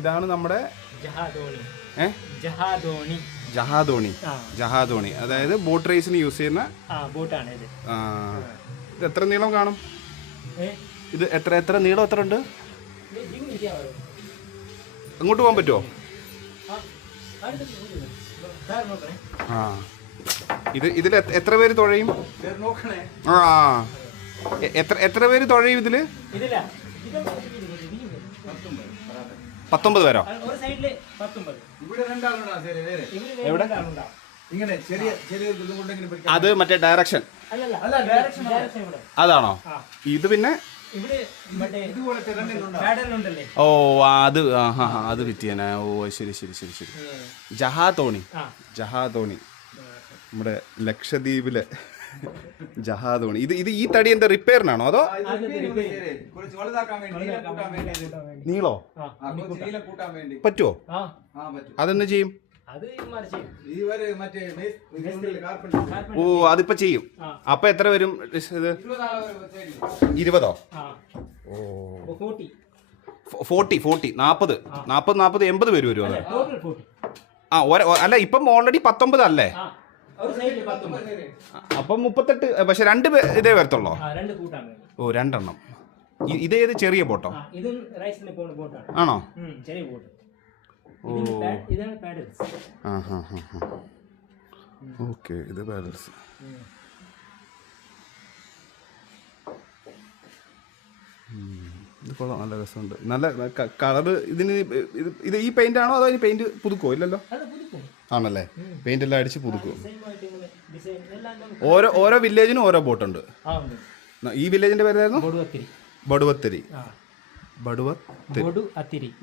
ഇതാണ് നമ്മുടെ ജഹാദോണി, അതായത് ബോട്ട് റേസിന് യൂസ് ചെയ്യുന്ന ബോട്ടാണ് ഇത്. ഇത് എത്ര നീളം കാണും? ഇത് എത്ര നീളം എത്ര ഉണ്ട്? അങ്ങോട്ട് പോകാൻ പറ്റുമോ? ആ ഇതിൽ എത്ര പേര് തുഴയും? ആ എത്ര പേര് തുഴയും ഇതില്? 19 പേരോ? എവിടെ? അത് മറ്റേ ഡയറക്ഷൻ അതാണോ? ഇത് പിന്നെ ഓ അത് അത് വിറ്റിയനാ. ഓ ശരി ശരി ശരി ശരി. ജഹാദോണി നമ്മുടെ ലക്ഷദ്വീപിലെ ജഹാദോണി. ഇത് ഈ തടി എന്താ റിപ്പയറിനാണോ അതോ നീളോ പറ്റുമോ? അതെന്ന് ചെയ്യും? ഓ അതിപ്പോ ചെയ്യും. അപ്പൊ എത്ര വരും ഇത്? 20? ഓ 40 80 പേര് വരുമോ? ആ അല്ല ഇപ്പം ഓൾറെഡി 19 അല്ലേ? അപ്പം 38. പക്ഷെ 2 ഇതേ വരത്തുള്ളോ? ഓ 2 എണ്ണം. ഇതേത് ചെറിയ ബോട്ടോ ആണോ? ഓ ഓക്കെ ഇത് പാഡൽസ്. ഇത് കൊള്ളാം, നല്ല രസമുണ്ട്. നല്ല കളറ്. ഇതിന് ഇത് ഈ പെയിന്റ് ആണോ അതോ ഇനി പെയിന്റ് പുതുക്കോ? ഇല്ലല്ലോ, ആണല്ലേ? പെയിന്റ് എല്ലാം അടിച്ച് പുതുക്കും. ഓരോ വില്ലേജിനും ഓരോ ബോട്ടുണ്ട്. ഈ വില്ലേജിന്റെ പേരായിരുന്നു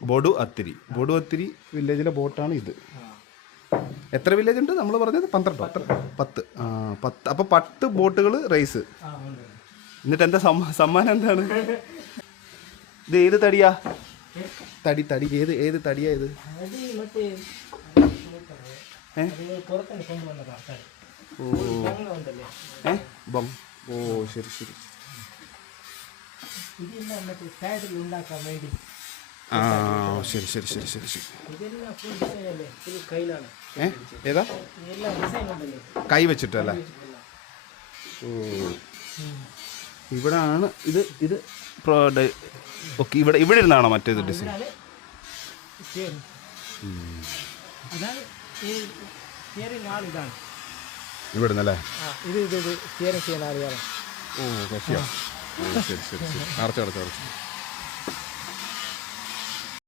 ബടുവത്തിരി വില്ലേജിലെ ബോട്ടാണ് ഇത്. എത്ര വില്ലേജ് ഉണ്ട് നമ്മൾ പറഞ്ഞത്? 12. 10. 10. അപ്പോൾ 10 ബോട്ടുകൾ റേസ്. എന്നിട്ട് എന്താ സമ്മാനം എന്താണ്? ഇത് ഏത് തടിയാ? തടി ഏത് തടിയാ ഇത്? ഓ ശരി ശരി. ആ ശരി ശരി ശരി ശരി ശരി. ഏതാ? കൈ വെച്ചിട്ടല്ലേ? ഓ ഇവിടെ ആണ് ഇത് ഓക്കെ. ഇവിടെ ഇരുന്നാണോ മറ്റേത് ഡിസൈൻ? ഇവിടെ നിന്നല്ലേ? ഓ ശരി ശരി ശരി. അടച്ചു